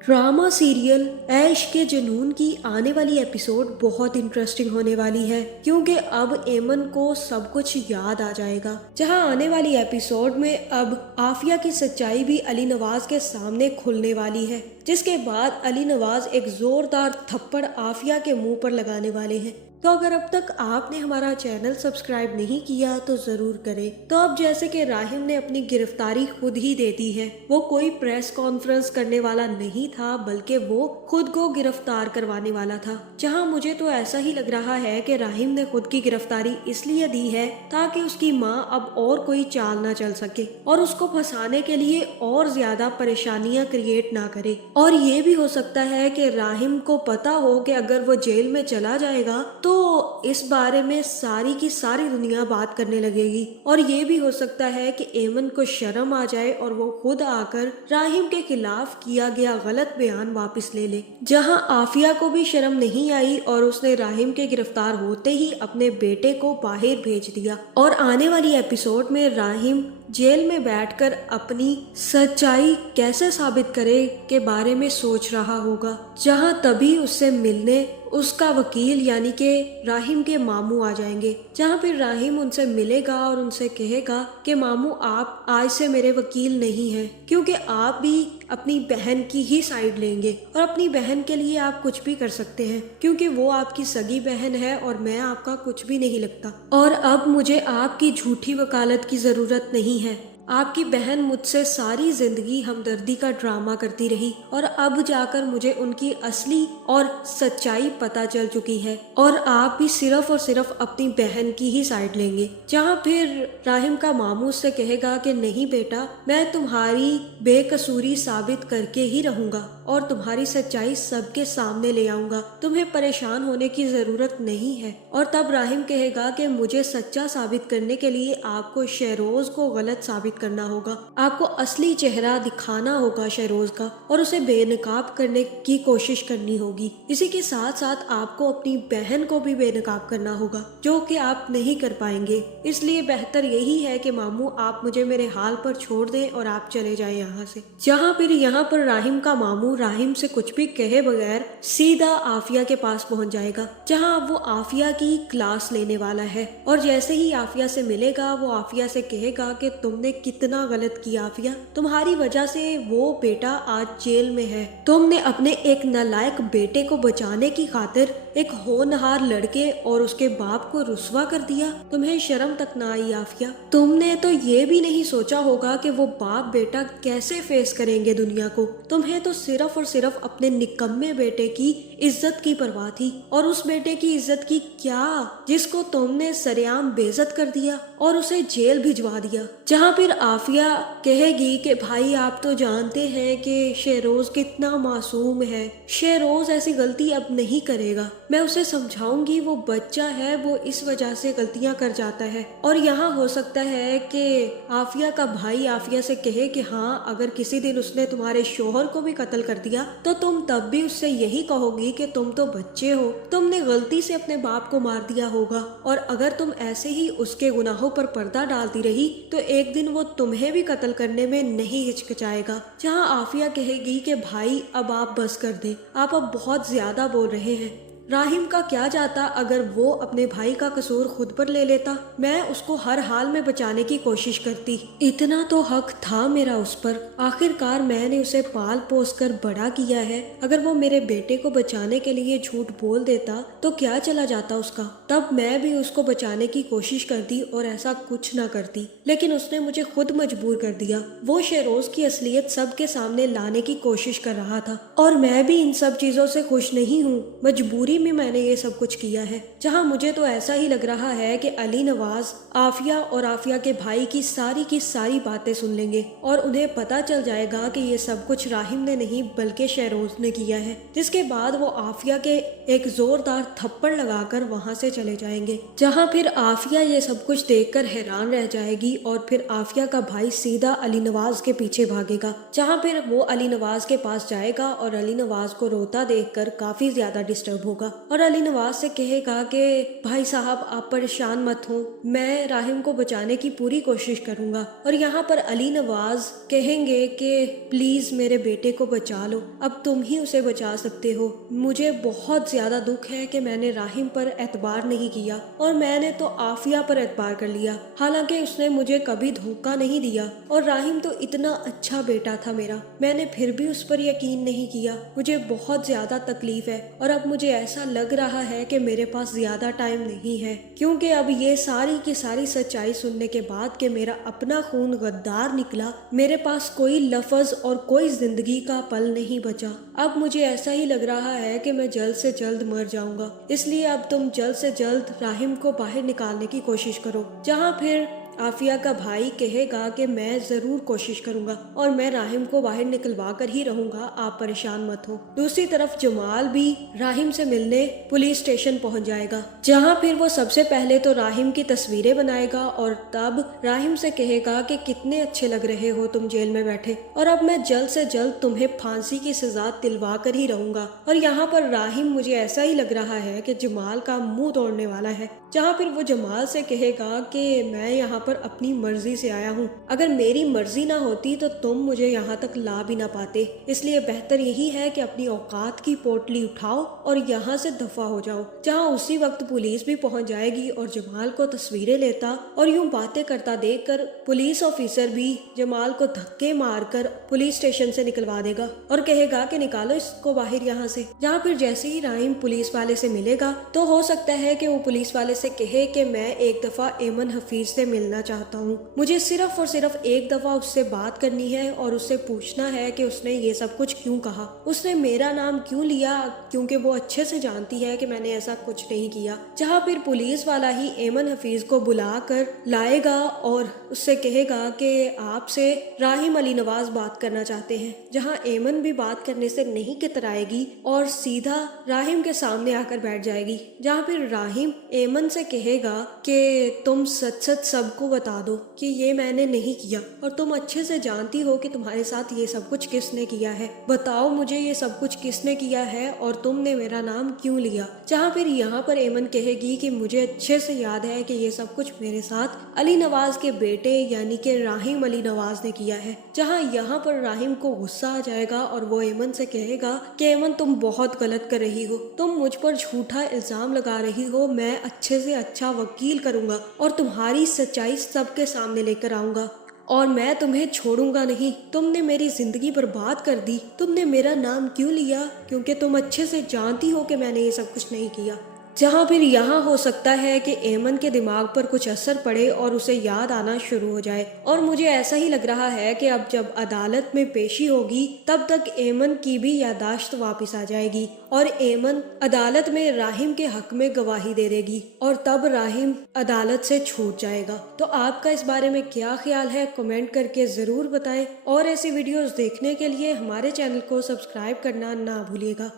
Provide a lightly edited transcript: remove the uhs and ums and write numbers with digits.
Drama serial ऐश के जुनून की आने वाली एपिसोड बहुत इंटरेस्टिंग होने वाली है, क्योंकि अब एमन को सब कुछ याद आ जाएगा। जहां आने वाली एपिसोड में अब आफिया की सच्चाई भी अली नवाज के सामने खुलने वाली है, जिसके बाद अली नवाज एक जोरदार थप्पड़ आफिया के मुंह पर लगाने वाले हैं। तो अगर अब तक आपने हमारा चैनल सब्सक्राइब नहीं किया तो जरूर करें। तो अब जैसे कि राहिम ने अपनी गिरफ्तारी खुद ही दे दी है, वो कोई प्रेस कॉन्फ्रेंस करने वाला नहीं था, बल्कि वो खुद को गिरफ्तार करवाने वाला था। जहां मुझे तो ऐसा ही लग रहा है कि राहिम ने खुद की गिरफ्तारी इसलिए दी है ताकि उसकी माँ अब और कोई चाल ना चल सके और उसको फंसाने के लिए और ज्यादा परेशानियां क्रिएट ना करे। और ये भी हो सकता है कि राहिम को पता हो कि अगर वो जेल में चला जाएगा तो इस बारे में सारी की सारी दुनिया बात करने लगेगी। और ये भी हो सकता है कि एमन को शर्म आ जाए और वो खुद आकर राहिम के खिलाफ किया गया गलत बयान वापस ले ले। जहां आफिया को भी शर्म नहीं आई और उसने राहिम के गिरफ्तार होते ही अपने बेटे को बाहर भेज दिया। और आने वाली एपिसोड में राहिम जेल में बैठकर अपनी सच्चाई कैसे साबित करे के बारे में सोच रहा होगा। जहां तभी उससे मिलने उसका वकील यानी कि राहिम के मामू आ जाएंगे। जहां फिर राहिम उनसे मिलेगा और उनसे कहेगा कि मामू आप आज से मेरे वकील नहीं हैं, क्योंकि आप भी अपनी बहन की ही साइड लेंगे और अपनी बहन के लिए आप कुछ भी कर सकते हैं, क्योंकि वो आपकी सगी बहन है और मैं आपका कुछ भी नहीं लगता। और अब मुझे आपकी झूठी वकालत की जरूरत नहीं है। आपकी बहन मुझसे सारी जिंदगी हमदर्दी का ड्रामा करती रही और अब जाकर मुझे उनकी असली और सच्चाई पता चल चुकी है और आप भी सिर्फ और सिर्फ अपनी बहन की ही साइड लेंगे। जहां फिर राहिम का मामू उससे कहेगा कि नहीं बेटा, मैं तुम्हारी बेकसूरी साबित करके ही रहूंगा और तुम्हारी सच्चाई सबके सामने ले आऊंगा, तुम्हें परेशान होने की जरूरत नहीं है। और तब राहिम कहेगा कि मुझे सच्चा साबित करने के लिए आपको शहरोज को गलत साबित करना होगा, आपको असली चेहरा दिखाना होगा शहरोज का और उसे बेनकाब करने की कोशिश करनी होगी। इसी के साथ साथ आपको अपनी बहन को भी बेनकाब करना होगा, जो कि आप नहीं कर पाएंगे। इसलिए बेहतर यही है कि मामू आप मुझे मेरे हाल पर छोड़ दें और आप चले जाएं यहाँ से। जहाँ फिर यहाँ पर राहिम का मामू राहिम से कुछ भी कहे बगैर सीधा आफिया के पास पहुंच जाएगा, जहाँ वो आफिया की क्लास लेने वाला है। और जैसे ही आफिया से मिलेगा वो आफिया से कहेगा कि तुमने कितना गलत किया आफिया, तुम्हारी वजह से वो बेटा आज जेल में है। तुमने अपने एक नालायक बेटे को बचाने की खातिर एक होनहार लड़के और उसके बाप को रुस्वा कर दिया। तुम्हें शर्म तक ना आई आफिया। तुमने तो ये भी नहीं सोचा होगा कि वो बाप बेटा कैसे फेस करेंगे दुनिया को। तुम्हें तो सिर्फ और सिर्फ अपने निकम्मे बेटे की इज्जत की परवाह थी, और उस बेटे की इज्जत की क्या जिसको तुमने सरेआम बेइज्जत कर दिया और उसे जेल भिजवा दिया। जहाँ फिर आफिया कहेगी कि भाई आप तो जानते हैं कि शहरोज कितना मासूम है, शहरोज ऐसी गलती अब नहीं करेगा, मैं उसे समझाऊंगी, वो बच्चा है, वो इस वजह से गलतियां कर जाता है। और यहाँ हो सकता है कि आफिया का भाई आफिया से कहे कि हाँ, अगर किसी दिन उसने तुम्हारे शोहर को भी कत्ल कर दिया तो तुम तब भी उससे यही कहोगी कि तुम तो बच्चे हो, तुमने गलती से अपने बाप को मार दिया होगा, और अगर तुम ऐसे ही उसके गुनाहों पर पर्दा डालती रही तो एक दिन वो तुम्हें भी कत्ल करने में नहीं हिचकिचाएगा। जहाँ आफिया कहेगी कि भाई अब आप बस कर दें, आप अब बहुत ज्यादा बोल रहे हैं। राहिम का क्या जाता अगर वो अपने भाई का कसूर खुद पर ले लेता, मैं उसको हर हाल में बचाने की कोशिश करती। इतना तो हक था मेरा उस पर, आखिरकार मैंने उसे पाल पोस कर बड़ा किया है। अगर वो मेरे बेटे को बचाने के लिए झूठ बोल देता तो क्या चला जाता उसका, तब मैं भी उसको बचाने की कोशिश करती और ऐसा कुछ ना करती। लेकिन उसने मुझे खुद मजबूर कर दिया। वो शहरोज की असलियत सबके सामने लाने की कोशिश कर रहा था और मैं भी इन सब चीजों से खुश नहीं हूँ। मजबूरी में मैंने ये सब कुछ किया है। जहां मुझे तो ऐसा ही लग रहा है कि अली नवाज आफिया और आफिया के भाई की सारी बातें सुन लेंगे और उन्हें पता चल जाएगा कि ये सब कुछ राहिम ने नहीं बल्कि शहरोज ने किया है। जिसके बाद वो आफिया के एक जोरदार थप्पड़ लगाकर वहां से चले जाएंगे। जहां फिर आफिया ये सब कुछ देखकर हैरान रह जाएगी और फिर आफिया का भाई सीधा अली नवाज के पीछे भागेगा। जहां फिर वो अली नवाज के पास जाएगा और अली नवाज को रोता देखकर काफी ज्यादा डिस्टर्ब होगा। होगा और अली नवाज से कहेगा कि भाई साहब आप परेशान मत हो, मैं राहिम को बचाने की पूरी कोशिश करूंगा। और यहाँ पर अली नवाज कहेंगे कि प्लीज मेरे बेटे को बचा लो, अब तुम ही उसे बचा सकते हो। मुझे बहुत ज्यादा दुख है कि मैंने राहिम पर एतबार नहीं किया और मैंने तो आफिया पर एतबार कर लिया, हालांकि उसने मुझे कभी धोखा नहीं दिया और राहिम तो इतना अच्छा बेटा था मेरा, मैंने फिर भी उस पर यकीन नहीं किया। मुझे बहुत ज्यादा तकलीफ है और अब मुझे ऐसा लग रहा है कि मेरे पास ज्यादा टाइम नहीं है, क्योंकि अब ये सारी की सारी सच्चाई सुनने के बाद कि मेरा अपना खून गद्दार निकला, मेरे पास कोई लफ्ज और कोई जिंदगी का पल नहीं बचा। अब मुझे ऐसा ही लग रहा है कि मैं जल्द से जल्द मर जाऊंगा, इसलिए अब तुम जल्द से जल्द राहिम को बाहर निकालने की कोशिश करो। जहाँ फिर आफिया का भाई कहेगा कि मैं जरूर कोशिश करूंगा और मैं राहिम को बाहर निकलवा कर ही रहूंगा, आप परेशान मत हो। दूसरी तरफ जमाल भी राहिम से मिलने पुलिस स्टेशन पहुंच जाएगा, जहां फिर वो सबसे पहले तो राहिम की तस्वीरें बनाएगा और तब राहिम से कहेगा कि कितने अच्छे लग रहे हो तुम जेल में बैठे, और अब मैं जल्द से जल्द तुम्हें फांसी की सजा दिलवा कर ही रहूंगा। और यहाँ पर राहिम मुझे ऐसा ही लग रहा है कि जमाल का मुंह तोड़ने वाला है, जहाँ फिर वो जमाल से कहेगा कि मैं यहाँ पर अपनी मर्जी से आया हूँ, अगर मेरी मर्जी ना होती तो तुम मुझे यहाँ तक ला भी ना पाते, इसलिए बेहतर यही है कि अपनी औकात की पोटली उठाओ और यहाँ से दफा हो जाओ। जहाँ उसी वक्त पुलिस भी पहुंच जाएगी और जमाल को तस्वीरें लेता और यूं बातें करता देखकर पुलिस ऑफिसर भी जमाल को धक्के मारकर पुलिस स्टेशन से निकलवा देगा और कहेगा कि निकालो इसको बाहर यहाँ से। जहाँ फिर जैसे ही राहिम पुलिस वाले से मिलेगा तो हो सकता है कि वो पुलिस वाले से कहे कि मैं एक दफा एमन हफीज से मिलना चाहता हूँ, मुझे सिर्फ और सिर्फ एक दफा उससे बात करनी है और उससे पूछना है कि उसने ये सब कुछ क्यों कहा, उसने मेरा नाम क्यों लिया, क्योंकि वो अच्छे से जानती है कि मैंने ऐसा कुछ नहीं किया। जहाँ फिर पुलिस वाला ही एमन हफीज को बुला कर लाएगा और उससे कहेगा कि आपसे राहिम अली नवाज बात करना चाहते हैं। जहाँ एमन भी बात करने से नहीं कतराएगी और सीधा राहिम के सामने आकर बैठ जाएगी। जहाँ फिर राहिम एमन से कहेगा कि तुम सच सच सबको बता दो कि ये मैंने नहीं किया और तुम अच्छे से जानती हो कि तुम्हारे साथ ये सब कुछ किसने किया है, बताओ मुझे ये सब कुछ किसने किया है और तुमने मेरा नाम क्यों लिया। जहाँ फिर यहाँ पर एमन कहेगी कि मुझे अच्छे से याद है कि ये सब कुछ मेरे साथ अली नवाज के बेटे यानी कि राहिम अली नवाज ने किया है। जहाँ यहाँ पर राहिम को गुस्सा आ जाएगा और वो एमन से कहेगा कि एमन तुम बहुत गलत कर रही हो, तुम मुझ पर झूठा इल्जाम लगा रही हो, मैं अच्छे से अच्छा वकील करूंगा और तुम्हारी सच्चाई सबके सामने लेकर आऊंगा और मैं तुम्हें छोड़ूंगा नहीं। तुमने मेरी जिंदगी बर्बाद कर दी, तुमने मेरा नाम क्यों लिया, क्योंकि तुम अच्छे से जानती हो कि मैंने ये सब कुछ नहीं किया। जहाँ फिर यहाँ हो सकता है कि एमन के दिमाग पर कुछ असर पड़े और उसे याद आना शुरू हो जाए, और मुझे ऐसा ही लग रहा है कि अब जब अदालत में पेशी होगी तब तक एमन की भी यादाश्त वापस आ जाएगी और एमन अदालत में राहिम के हक में गवाही दे देगी और तब राहिम अदालत से छूट जाएगा। तो आपका इस बारे में क्या ख्याल है, कमेंट करके जरूर बताएं और ऐसी वीडियोस देखने के लिए हमारे चैनल को सब्सक्राइब करना ना भूलिएगा।